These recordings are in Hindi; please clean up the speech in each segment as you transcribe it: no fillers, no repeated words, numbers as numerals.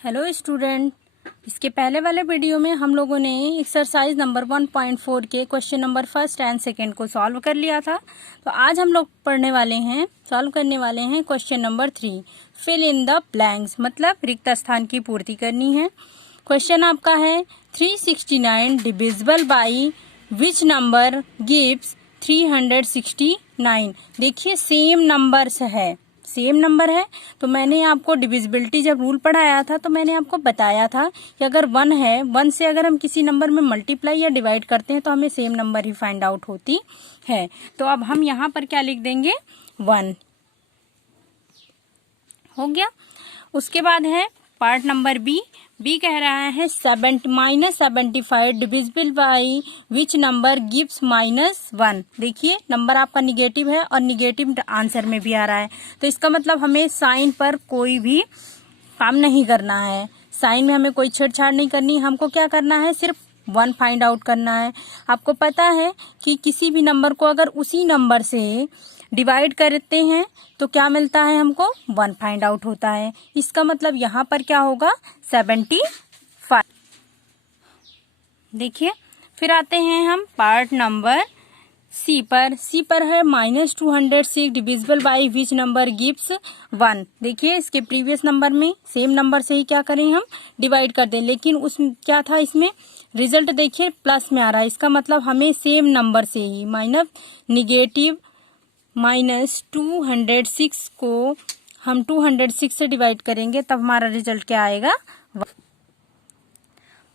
हेलो स्टूडेंट, इसके पहले वाले वीडियो में हम लोगों ने एक्सरसाइज नंबर 1.4 के question number first and second को सॉल्व कर लिया था। तो आज हम लोग सॉल्व करने वाले हैं question number 3, fill in the blanks, मतलब रिक्त स्थान की पूर्ति करनी है। क्वेश्चन आपका है 369 divisible by which number gives 369। देखिए सेम नंबर है। तो मैंने आपको डिविजिबिलिटी जब रूल पढ़ाया था तो मैंने आपको बताया था कि अगर 1 है, 1 से अगर हम किसी नंबर में मल्टीप्लाई या डिवाइड करते हैं तो हमें सेम नंबर ही फाइंड आउट होती है। तो अब हम यहाँ पर क्या लिख देंगे, 1 हो गया। उसके बाद है पार्ट नंबर बी कह रहा है -75 divisible by which number gives -1। देखिए नंबर आपका निगेटिव है और निगेटिव आंसर में भी आ रहा है, तो इसका मतलब हमें साइन पर कोई भी काम नहीं करना है, साइन में हमें कोई छेड़छाड़ नहीं करनी। हमको क्या करना है, सिर्फ 1 फाइंड आउट करना है। आपको पता है कि किसी भी नंबर को अगर उसी नंबर से डिवाइड करते हैं तो क्या मिलता है, हमको 1 फाइंड आउट होता है। इसका मतलब यहाँ पर क्या होगा, 75। देखिए फिर आते हैं हम पार्ट नंबर सी पर है -206 divisible by which number gives 1। देखिए इसके प्रीवियस नंबर में सेम नंबर से ही क्या करें, हम डिवाइड कर दें, लेकिन उस क्या था, इसमें रिजल्ट देखिए प्लस में आ रहा है। इसका मतलब हमें सेम नंबर से ही निगेटिव -206 को हम 206 से डिवाइड करेंगे, तब हमारा रिजल्ट क्या आएगा।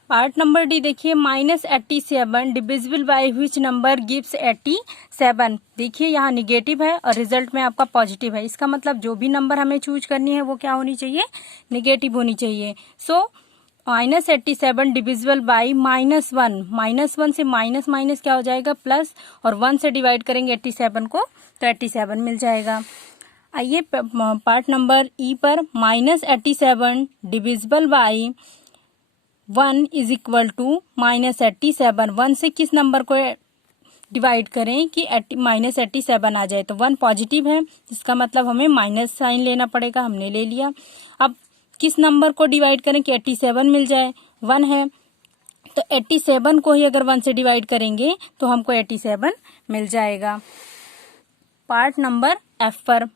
पार्ट नंबर डी देखिए -87 divisible by which number gives 87। देखिए यहाँ निगेटिव है और रिजल्ट में आपका पॉजिटिव है। इसका मतलब जो भी नंबर हमें चूज करनी है वो क्या होनी चाहिए, निगेटिव होनी चाहिए। सो -87 डिविजिबल बाई -1 से माइनस क्या हो जाएगा, प्लस, और 1 से डिवाइड करेंगे 87 को तो 87 मिल जाएगा। आइए पार्ट नंबर ई पर -87 divisible by 1 is equal to -87। 1 से किस नंबर को डिवाइड करें कि -87 आ जाए, तो 1 पॉजिटिव है, इसका मतलब हमें माइनस साइन लेना पड़ेगा, हमने ले लिया। अब किस नंबर को डिवाइड करें कि 87 मिल जाए, 1 है तो 87 को ही अगर 1 से डिवाइड करेंगे तो हमको 87 मिल जाएगा। पार्ट नंबर एफ पर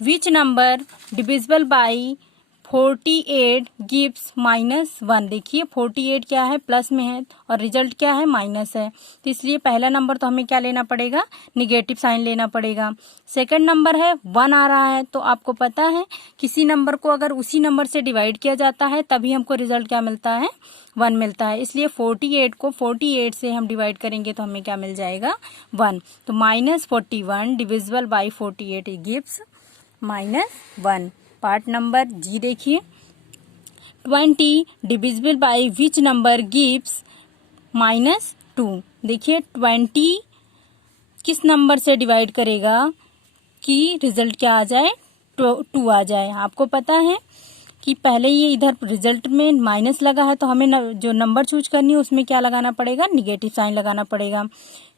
which number divisible by 48 gives -1। देखिए 48 क्या है, प्लस में है और रिजल्ट क्या है, माइनस है, तो इसलिए पहला नंबर तो हमें क्या लेना पड़ेगा, निगेटिव साइन लेना पड़ेगा। सेकंड नंबर है 1 आ रहा है, तो आपको पता है किसी नंबर को अगर उसी नंबर से डिवाइड किया जाता है तभी हमको रिजल्ट क्या मिलता है, 1 मिलता है। इसलिए 48 को 48 से हम डिवाइड करेंगे तो हमें क्या मिल जाएगा, 1। तो -41 divisible by 48 gives -1। Part number G देखिए 20 divisible by which number gives -2। देखिए 20 किस नंबर से डिवाइड करेगा कि रिजल्ट क्या आ जाए, 2 आ जाए। आपको पता है कि पहले ये इधर रिजल्ट में माइनस लगा है, तो हमें जो नंबर चूज करनी है उसमें क्या लगाना पड़ेगा, निगेटिव साइन लगाना पड़ेगा।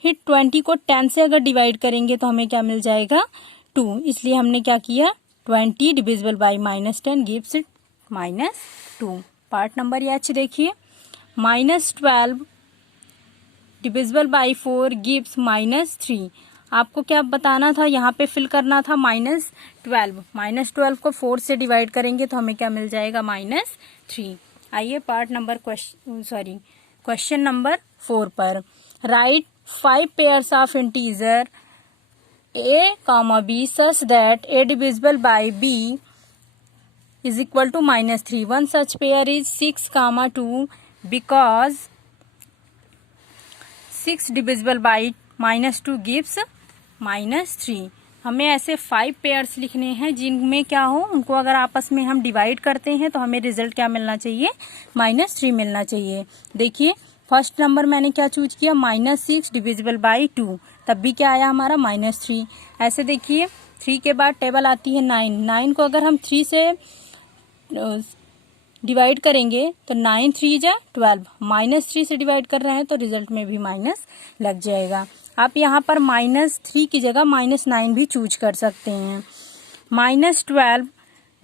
फिर 20 को 10 से अगर डिवाइड करेंगे तो हमें क्या मिल जाएगा, 2। इसलिए हमने क्या किया, 20 divisible by -10 gives it -2। Part number H देखिए -12 डिविजिबल बाई 4 गिव्स -3। आपको क्या बताना था, यहाँ पे फिल करना था -12 को 4 से डिवाइड करेंगे तो हमें क्या मिल जाएगा, -3। आइए पार्ट नंबर क्वेश्चन नंबर 4 पर right 5 pairs of integer a, b such that a divisible by b is equal to -3. One such pair is 6, 2 because 6 divisible by -2 gives -3। हमें ऐसे 5 पेयर्स लिखने हैं जिनमें क्या हो, उनको अगर आपस में हम डिवाइड करते हैं तो हमें रिजल्ट क्या मिलना चाहिए, -3 मिलना चाहिए। देखिए फर्स्ट नंबर मैंने क्या चूज किया, -6 डिविजिबल बाई 2, तब भी क्या आया हमारा, -3। ऐसे देखिए 3 के बाद टेबल आती है 9 को अगर हम 3 से डिवाइड करेंगे तो 9 3 जा 12, -3 से डिवाइड कर रहे हैं तो रिजल्ट में भी माइनस लग जाएगा। आप यहाँ पर -3 की जगह -9 भी चूज कर सकते हैं। -12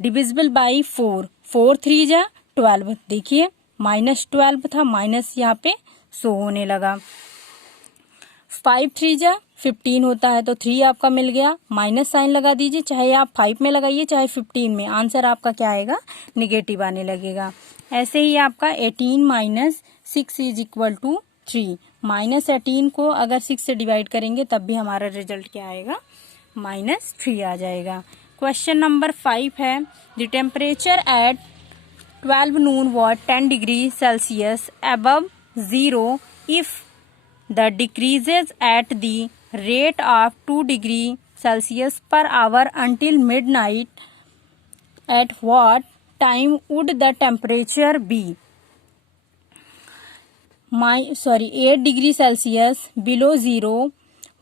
डिविजिबल बाई 4, 4 3 जा -12, देखिए -12 था, माइनस यहाँ पे शो होने लगा। 5 3 जा 15 होता है, तो 3 आपका मिल गया, माइनस साइन लगा दीजिए, चाहे आप 5 में लगाइए चाहे 15 में, आंसर आपका क्या आएगा, निगेटिव आने लगेगा। ऐसे ही आपका 18 - 6 = 3, -18 को अगर 6 से डिवाइड करेंगे तब भी हमारा रिजल्ट क्या आएगा, -3 आ जाएगा। क्वेश्चन नंबर 5 है, the temperature at 12 noon was 10 degrees Celsius above zero if the decreases at the rate of 2 degrees Celsius per hour until midnight. At what time would the temperature be? 8 degrees Celsius below zero.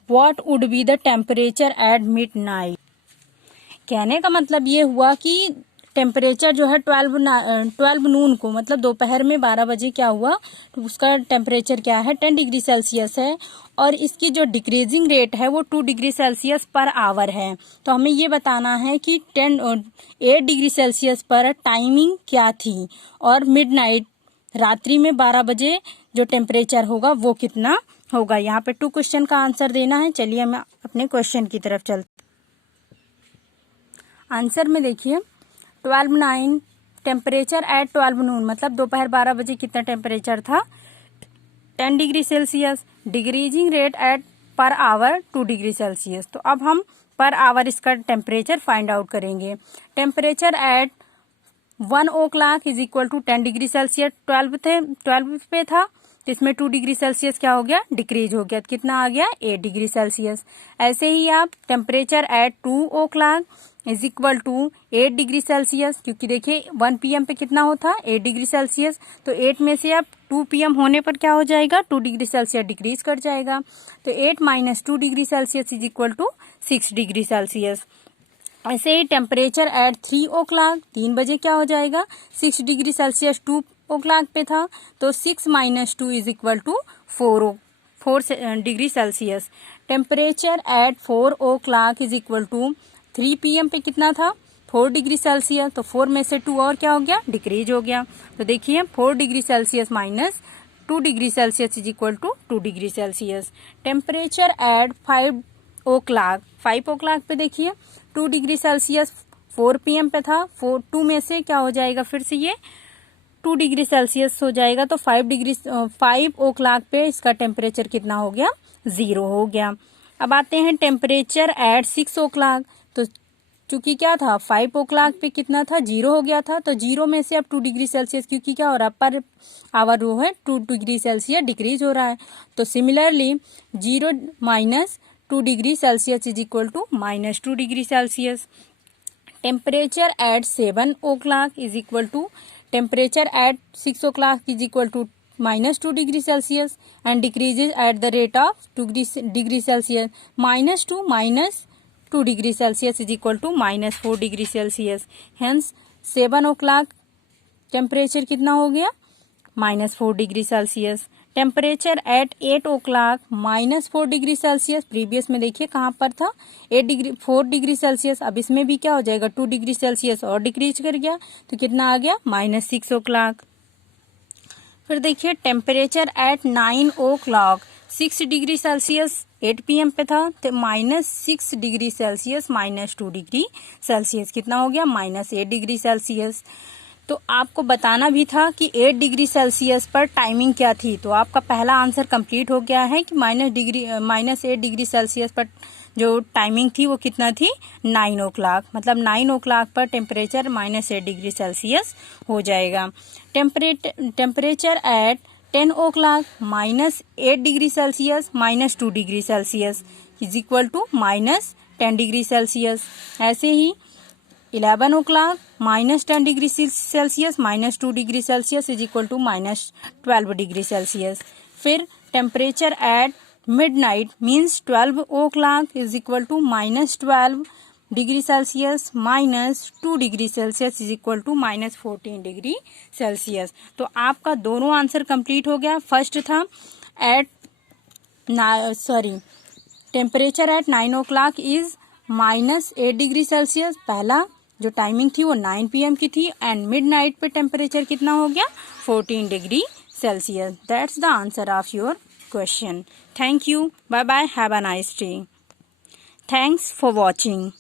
What would be the temperature at midnight? कहने का मतलब ये हुआ कि टेम्परेचर जो है 12 नून को, मतलब दोपहर में 12 बजे क्या हुआ, तो उसका टेम्परेचर क्या है, 10 डिग्री सेल्सियस है, और इसकी जो डिक्रीजिंग रेट है वो 2 डिग्री सेल्सियस पर आवर है। तो हमें ये बताना है कि 8 डिग्री सेल्सियस पर टाइमिंग क्या थी, और मिडनाइट रात्रि में 12 बजे जो टेम्परेचर होगा वो कितना होगा। यहाँ पे 2 क्वेश्चन का आंसर देना है। चलिए हम अपने क्वेश्चन की तरफ चलते। आंसर में देखिए 12 टेम्परेचर एट 12 नून, मतलब दोपहर 12 बजे कितना टेम्परेचर था, 10 degree Celsius, decreasing rate at per hour 2 degree Celsius. तो अब हम पर आवर इसका टेम्परेचर फाइंड आउट करेंगे। Temperature at 1 o'clock = 10 degree Celsius, 12 पे था, तो इसमें 2 डिग्री सेल्सियस क्या हो गया, डिक्रीज हो गया, तो कितना आ गया, 8 डिग्री सेल्सियस। ऐसे ही आप temperature at 2 o'clock = 8 degree Celsius, क्योंकि देखिए 1 PM पे कितना होता, 8 डिग्री सेल्सियस, तो 8 में से आप 2 PM होने पर क्या हो जाएगा, 2 डिग्री सेल्सियस डिक्रीज कर जाएगा, तो 8 - 2 डिग्री सेल्सियस = 6 डिग्री सेल्सियस। ऐसे ही टेम्परेचर एट 3 o'clock, 3 बजे क्या हो जाएगा, 6 डिग्री सेल्सियस 2 o'clock पे था, तो 6 - 2 = 4 degree Celsius. Temperature at 4 o'clock = 3 PM पे कितना था, 4 डिग्री सेल्सियस, तो 4 में से 2 और क्या हो गया, डिक्रीज हो गया, तो देखिए 4 degree Celsius - 2 degree Celsius = 2 degree Celsius. Temperature at 5 o'clock, 5 o'clock पे देखिए 2 डिग्री सेल्सियस 4 PM पे था, 2 में से क्या हो जाएगा, फिर से ये 2 डिग्री सेल्सियस हो जाएगा, तो 5 o'clock पे इसका टेम्परेचर कितना हो गया, 0 हो गया। अब आते हैं टेम्परेचर एट 6 o'clock, तो चूंकि क्या था 5 o'clock पे कितना था, 0 हो गया था, तो 0 में से अब 2 डिग्री सेल्सियस, क्योंकि क्या हो रहा है, पर आवर वो है 2 डिग्री सेल्सियस डिक्रीज हो रहा है, तो similarly 0 - 2 degree Celsius = -2 degree Celsius. Temperature at 7 o'clock = temperature at 6 o'clock = -2 degree Celsius and decreases at the rate of 2 degree Celsius, -2 - 2 degree Celsius = -4 degree Celsius. Hence 7 o'clock temperature कितना हो गया, -4 degree Celsius. Temperature at 8 o'clock -4 degree Celsius, previous में देखिए कहाँ पर था, 4 डिग्री सेल्सियस, अब इसमें भी क्या हो जाएगा, 2 डिग्री सेल्सियस और डिक्रीज कर गया, तो कितना आ गया, -6 o'clock। फिर देखिए temperature at 9 o'clock 6 degree Celsius 8 PM पे था, तो -6 डिग्री सेल्सियस -2 डिग्री सेल्सियस कितना हो गया, -8 डिग्री सेल्सियस। तो आपको बताना भी था कि 8 डिग्री सेल्सियस पर टाइमिंग क्या थी, तो आपका पहला आंसर कंप्लीट हो गया है कि -8 डिग्री सेल्सियस पर जो टाइमिंग थी वो कितना थी, 9 o'clock, मतलब 9 o'clock पर टेम्परेचर -8 डिग्री सेल्सियस हो जाएगा। Temperature at 10 o'clock -8 degree Celsius -2 degree Celsius = -10 degree Celsius. ऐसे ही 11 o'clock -10 degree Celsius -2 degree Celsius = -12 degree Celsius. फिर temperature at midnight means 12 o'clock = -12 degree Celsius -2 degree Celsius = -14 degree Celsius. तो आपका दोनों आंसर कंप्लीट हो गया। फर्स्ट था temperature at 9 o'clock is -8 degree Celsius, पहला, जो टाइमिंग थी वो 9 PM की थी एंड मिडनाइट पे टेम्परेचर कितना हो गया 14 degree Celsius. That's the answer of your question. Thank you, bye bye, have a nice day. Thanks for watching.